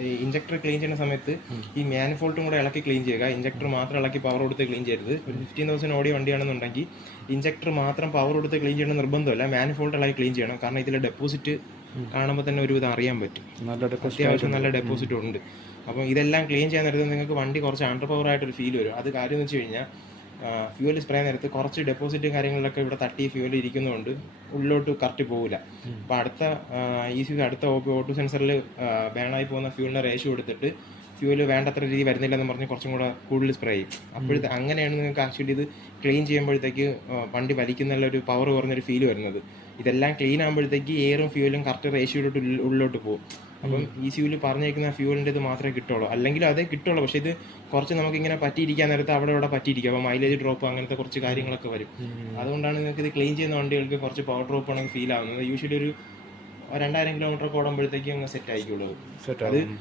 ഈ injector clean ചെയ്യുന്ന സമയത്ത് ഈ മാനിഫോൾട്ടും കൂടെ ഇളക്കി ക്ലീൻ ചെയ്യുക. ഇഞ്ചക്ടർ മാത്രം ഇളക്കി പവർ കൊടുത്ത് ക്ലീൻ ചെയ്യരുത്. ഒരു 15,000 ഓടിയ വണ്ടിയാണെന്നുണ്ടെങ്കിൽ ഇഞ്ചക്ടർ മാത്രം പവർ കൊടുത്ത് ക്ലീൻ ചെയ്യണം നിർബന്ധമല്ല, മാനിഫോൾട്ട് ഇളക്കി ക്ലീൻ ചെയ്യണം. കാരണം ഇതിലെ ഡെപ്പോസിറ്റ് കാണുമ്പോൾ തന്നെ ഒരുവിധം അറിയാൻ പറ്റും, അത്യാവശ്യം നല്ല ഡെപ്പോസിറ്റ് ഉണ്ട്. അപ്പം ഇതെല്ലാം ക്ലീൻ ചെയ്യാൻ നേരത്ത് നിങ്ങൾക്ക് വണ്ടി കുറച്ച് അണ്ടർ പവർ ആയിട്ടൊരു ഫീൽ വരും. അത് കാര്യം എന്ന് വെച്ച് കഴിഞ്ഞാൽ ഫ്യൂവൽ സ്പ്രേ നേരത്ത് കുറച്ച് ഡെപ്പോസിറ്റും കാര്യങ്ങളിലൊക്കെ ഇവിടെ തട്ടി ഫ്യൂവൽ ഇരിക്കുന്നതുകൊണ്ട് ഉള്ളിലോട്ട് കറക്റ്റ് പോകില്ല. അപ്പോൾ അടുത്ത ഓട്ടോ സെൻസറിൽ ബാണായി പോകുന്ന ഫ്യൂവലിന് റേഷ്യോ എടുത്തിട്ട് ഫ്യൂവൽ വേണ്ടത്ര രീതി വരുന്നില്ലെന്ന് പറഞ്ഞ് കുറച്ചും കൂടെ കൂടുതൽ സ്പ്രേ ചെയ്യും. അപ്പോഴത്തെ അങ്ങനെയാണ് നിങ്ങൾക്ക് ആക്ച്വലി ഇത് ക്ലീൻ ചെയ്യുമ്പോഴത്തേക്ക് വണ്ടി വലിക്കുന്ന ഒരു പവർ കുറഞ്ഞൊരു ഫീൽ വരുന്നത്. ഇതെല്ലാം ക്ലീൻ ആകുമ്പോഴത്തേക്ക് എയറും ഫ്യൂവലും കറക്റ്റ് റേഷ്യോയിലോട്ട് ഉള്ളിലോട്ട് പോകും. അപ്പം ഈ ഫ്യൂവൽ പറഞ്ഞേക്കുന്ന ഫ്യൂവലിൻ്റെ ഇത് മാത്രമേ കിട്ടുള്ളൂ, അല്ലെങ്കിൽ അതേ കിട്ടുള്ളൂ. പക്ഷേ ഇത് കുറച്ച് നമുക്കിങ്ങനെ പറ്റിയിരിക്കാൻ നേരത്ത് അവിടെ പറ്റിയിരിക്കും. അപ്പോൾ മൈലേജ് ഡ്രോപ്പ് അങ്ങനത്തെ കുറച്ച് കാര്യങ്ങളൊക്കെ വരും. അതുകൊണ്ടാണ് നിങ്ങൾക്ക് ഇത് ക്ലീൻ ചെയ്യുന്ന വണ്ടികൾക്ക് കുറച്ച് പവർ ഡ്രോപ്പ് ആണെങ്കിൽ ഫീൽ ആവുന്നത്. യൂഷ്വലി ഒരു 2000 കിലോമീറ്റർ ഓടുമ്പോഴത്തേക്കും അങ്ങ് സെറ്റ് ആയിക്കുള്ളൂ. അത്